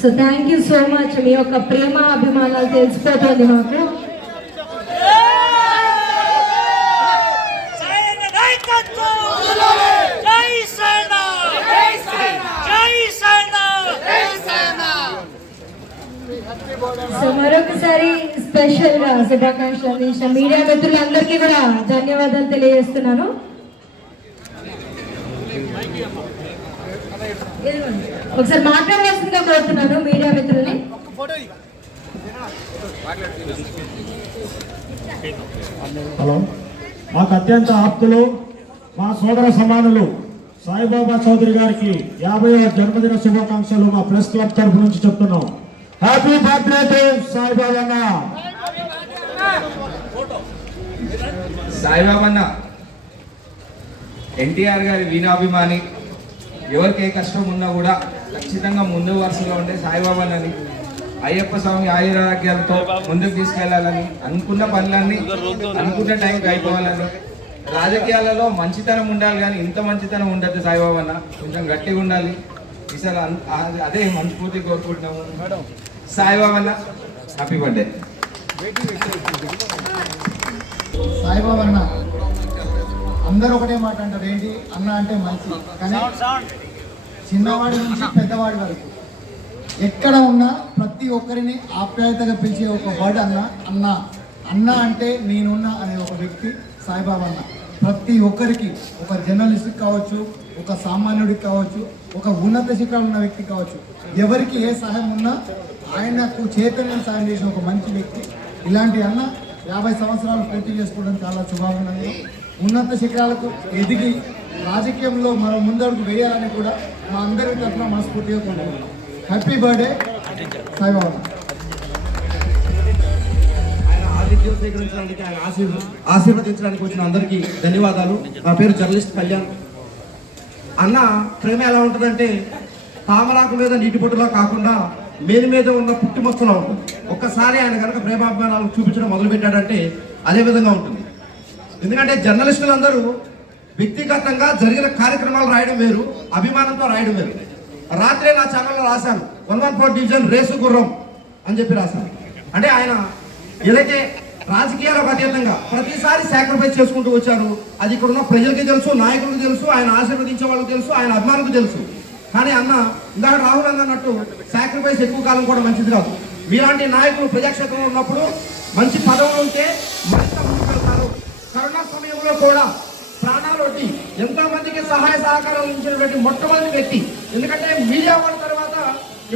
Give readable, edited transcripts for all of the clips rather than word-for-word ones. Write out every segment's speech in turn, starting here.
So thank you so much. మీ యొక్క ప్రేమ అభిమానాలు తెలిసిపోతుంది మాకు. సో మరొకసారి స్పెషల్ గా శుభాకాంక్షలు అందించిన మీడియా మిత్రులందరికీ కూడా ధన్యవాదాలు తెలియజేస్తున్నాను. ఒకసారి మాట్లాడవలసిందిగా కోరుతున్నాను మీడియా మిత్రుల్ని. హలో, మాకు అత్యంత ఆప్తులు, మా సోదర సమానులు సాయిబాబా చౌదరి గారికి 50వ జన్మదిన శుభాకాంక్షలు మా ప్రెస్ క్లబ్ తరఫు నుంచి చెప్తున్నాం. హ్యాపీ బర్త్డే టు సాయిబాబా అన్న. సాయిబాబా అన్న ఎన్టీఆర్ గారి వీణాభిమాని. ఎవరికి ఏ కష్టం ఉన్నా కూడా ఖచ్చితంగా ముందు వరుసలో ఉండే సాయిబాబా అన్నని అయ్యప్ప స్వామి ఆయురారోగ్యాలతో ముందుకు తీసుకెళ్లాలని, అనుకున్న పనులన్నీ అనుకున్న టైంకి అయిపోవాలని, రాజకీయాలలో మంచితనం ఉండాలి కానీ ఇంత మంచితనం ఉండదు సాయిబాబా అన్న. కొంచెం గట్టిగా ఉండాలి ఈసారి, అదే మనస్ఫూర్తి కోరుకుంటున్నాము. సాయిబాబా అన్న హ్యాపీ బర్త్డే. సాయిబాబా అన్న అందరూ ఒకటే మాట అంటారు, ఏంటి అన్న అంటే మంచి. కానీ చిన్నవాడి నుంచి పెద్దవాడి వరకు ఎక్కడ ఉన్నా ప్రతి ఒక్కరిని ఆప్యాయతగా పిలిచే ఒక వర్డ్ అన్న. అన్న అన్న అంటే నేనున్నా అనే ఒక వ్యక్తి సాయిబాబా అన్న. ప్రతి ఒక్కరికి, ఒక జర్నలిస్ట్కి కావచ్చు, ఒక సామాన్యుడికి కావచ్చు, ఒక ఉన్నత శిఖరాలు ఉన్న వ్యక్తి కావచ్చు, ఎవరికి ఏ సహాయం ఉన్నా ఆయనకు చేతనని సాయం చేసిన ఒక మంచి వ్యక్తి. ఇలాంటి అన్న 50 సంవత్సరాలు పూర్తి చేసుకోవడం చాలా శుభాభినందనం. ఉన్నత శిఖరాలకు ఎదిగి రాజకీయంలో మనం ముందడుగు వేయాలని కూడా మా అందరి తరఫున మనస్ఫూర్తిగా కోరుకుంటున్నాం. Happy birthday Saibaba. ఆయన ఆతిథ్యం స్వీకరించడానికి, ఆయన ఆశీర్వదించడానికి వచ్చిన అందరికీ ధన్యవాదాలు. నా పేరు జర్నలిస్ట్ కళ్యాణ్. అన్న ప్రేమ ఎలా ఉంటుందంటే తామరాకు మీద నీటి బొట్టులా కాకుండా మేలు మీద ఉన్న పుట్టి మొచ్చలా ఉంటుంది. ఒక్కసారి ఆయన కనుక ప్రేమాభిమానాలు చూపించడం మొదలుపెట్టాడంటే అదే విధంగా ఉంటుంది. ఎందుకంటే జర్నలిస్టులందరూ వ్యక్తిగతంగా జరిగిన కార్యక్రమాలు రాయడం వేరు, అభిమానంతో రాయడం వేరు. రాత్రే నా ఛానల్లో రాశాను 114 డివిజన్ రేసు గుర్రం అని చెప్పి రాశాను. అంటే ఆయన ఏదైతే రాజకీయాలకు అతీతంగా ప్రతిసారి సాక్రిఫైస్ చేసుకుంటూ వచ్చారు. అది ఇక్కడ ఉన్న ప్రజలకి తెలుసు, నాయకులకు తెలుసు, ఆయన ఆశీర్వదించే వాళ్ళకి తెలుసు, ఆయన అభిమానులకు తెలుసు. కానీ అన్న ఇందాక రాహుల్ అన్నట్టు సాక్రిఫైస్ ఎక్కువ కాలం కూడా మంచిది కాదు. మీలాంటి నాయకులు ప్రజాక్షేత్రంలో ఉన్నప్పుడు మంచి పదవులు ఉంటే మరింత ముందుకు వెళ్తారు. కరోనా సమయంలో కూడా ప్రాణాలు వడ్డి ఎంతో మందికి సహాయ సహకారాలు ఇచ్చినటువంటి మొట్టమొదటి వ్యక్తి. ఎందుకంటే మీడియా వాళ్ళ తర్వాత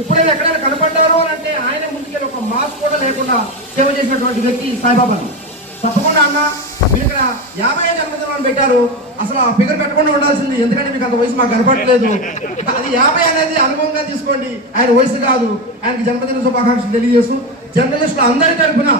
ఎప్పుడైనా ఎక్కడైనా కనపడ్డారు అని అంటే ఆయన ముందుకెళ్ళి ఒక మాస్క్ కూడా లేకుండా సేవ చేసినటువంటి వ్యక్తి సాయిబాబా. తప్పకుండా అన్న మీరు ఇక్కడ 50 జన్మదినాన్ని పెట్టారు. అసలు ఆ ఫిగర్ పెట్టకుండా ఉండాల్సింది, ఎందుకంటే మీకు అంత వయసు మాకు కనపడలేదు. అది 50 అనేది అనుభవంగా తీసుకోండి, ఆయన వయసు కాదు. ఆయనకి జన్మదిన శుభాకాంక్షలు తెలియజేస్తూ జర్నలిస్టులు అందరి తరఫున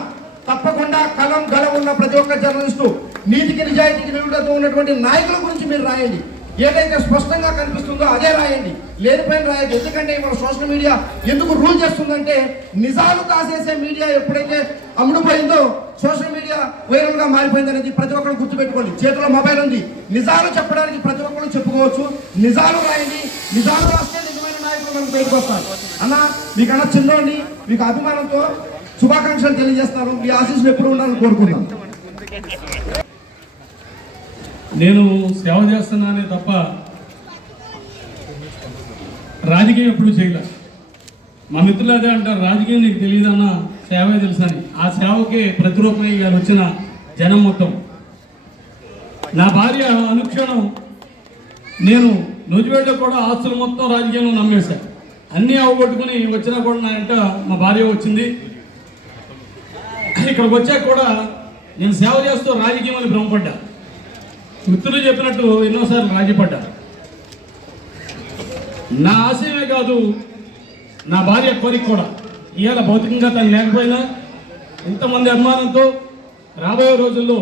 తప్పకుండా కలం గలం ఉన్న ప్రతి ఒక్క జర్నలిస్టు నీతికి నిజాయితీకి నిలువుతో ఉన్నటువంటి నాయకుల గురించి మీరు రాయండి. ఏదైతే స్పష్టంగా కనిపిస్తుందో అదే రాయండి, లేనిపైన రాయదు. ఎందుకంటే మన సోషల్ మీడియా ఎందుకు రూల్ చేస్తుందంటే నిజాలు కాసేసే మీడియా ఎప్పుడైతే అమ్ముడుపోయిందో సోషల్ మీడియా వైరల్ గా మారిపోయింది అనేది ప్రతి ఒక్కరు గుర్తుపెట్టుకోండి. చేతిలో మొబైల్ ఉంది, నిజాలు చెప్పడానికి ప్రతి ఒక్కరు చెప్పుకోవచ్చు. నిజాలు రాయండి, నిజాలు రాస్తే నిజమైన నాయకులు మనకు బయటకు వస్తారు. అన్న మీకన్నా చిన్నోండి, మీకు అభిమానంతో శుభాకాంక్షలు తెలియజేస్తాను. మీ ఆశీస్సులు ఎప్పుడు ఉండాలని కోరుకుంటాను. నేను సేవ చేస్తున్నానే తప్ప రాజకీయం ఎప్పుడు చేయలే. మా మిత్రులు అదే అంటారు, రాజకీయం నీకు తెలియదన్నా సేవే తెలుసని. ఆ సేవకే ప్రతిరూపమై గారు వచ్చిన జనం మొత్తం. నా భార్య అనుక్షణం నేను నూజివేడులో కూడా ఆస్తులు మొత్తం రాజకీయంలో నమ్మేశాను. అన్నీ అవగొట్టుకుని వచ్చినా కూడా నా వెంట మా భార్య వచ్చింది. ఇక్కడికి వచ్చాక కూడా నేను సేవ చేస్తూ రాజకీయం అని భ్రమపడ్డా. మిత్రులు చెప్పినట్టు ఎన్నోసార్లు రాజీపడ్డా. నా ఆశయమే కాదు, నా భార్య కోరిక కూడా. ఇవాళ భౌతికంగా తను లేకపోయినా ఇంతమంది అభిమానంతో రాబోయే రోజుల్లో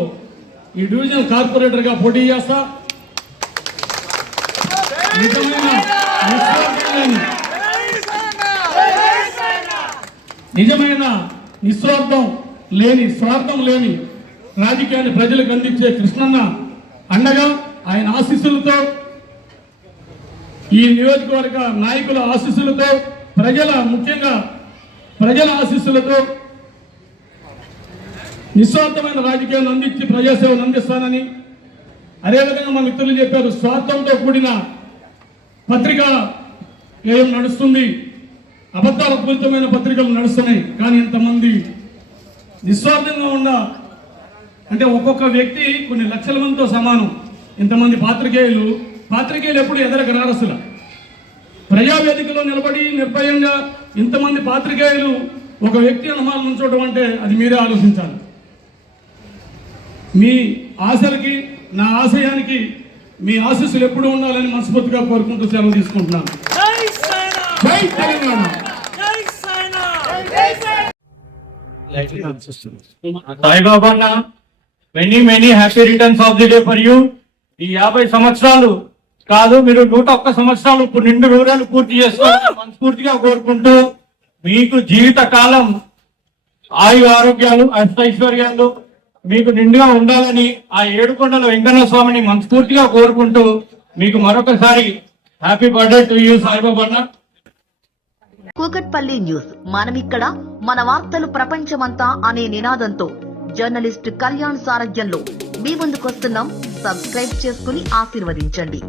ఈ డివిజన్ కార్పొరేటర్గా పోటీ చేస్తా. నిజమైన నిస్వార్థం లేని, స్వార్థం లేని రాజకీయాన్ని ప్రజలకు అందించే కృష్ణన్న అండగా, ఆయన ఆశీస్సులతో, ఈ నియోజకవర్గ నాయకుల ఆశీస్సులతో ముఖ్యంగా ప్రజల ఆశీస్సులతో నిస్వార్థమైన రాజకీయాలను అందించి ప్రజాసేవను అందిస్తానని, అదేవిధంగా మా మిత్రులు చెప్పారు, స్వార్థంతో కూడిన పత్రిక ఏం నడుస్తుంది, అబద్ధాల పూరితమైన పత్రికలు నడుస్తున్నాయి. కానీ ఇంతమంది నిస్వార్థంగా అంటే ఒక్కొక్క వ్యక్తి కొన్ని లక్షల మందితో సమానం. ఇంతమంది పాత్రికేయులు ఎప్పుడు ఎదరకు రారు. అసలు ప్రజావేదికలో నిలబడి నిర్భయంగా ఇంతమంది పాత్రికేయులు ఒక వ్యక్తి అనుమానం ఉంచడం అంటే అది మీరే ఆలోచించాలి. మీ ఆశలకి, నా ఆశయానికి మీ ఆశీస్సులు ఎప్పుడు ఉండాలని మనస్ఫూర్తిగా కోరుకుంటూ సెలవు తీసుకుంటున్నాను. జై తెలంగాణ. సాయిబాబా అన్న, many happy returns of the day for you. ఈ 50 సంవత్సరాలు కాదు, మీరు 101 సంవత్సరాలు నిండు నూరేళ్ళు పూర్తి చేసుకోవాలని మనస్ఫూర్తిగా కోరుకుంటూ, మీకు జీవిత కాలం ఆయు ఆరోగ్యాలు అష్టైశ్వర్యాలు మీకు నిండుగా ఉండాలని ఆ ఏడుకొండల వెంకన్న స్వామిని మనస్ఫూర్తిగా కోరుకుంటూ, మీకు మరొకసారి happy birthday to you Saibaba అన్న. కూకట్పల్లి న్యూస్, మనమిక్కడ మన వార్తలు ప్రపంచమంతా అనే నినాదంతో జర్నలిస్ట్ కళ్యాణ్ సారథ్యంలో మీ ముందుకొస్తున్నాం. సబ్స్క్రైబ్ చేసుకుని ఆశీర్వదించండి.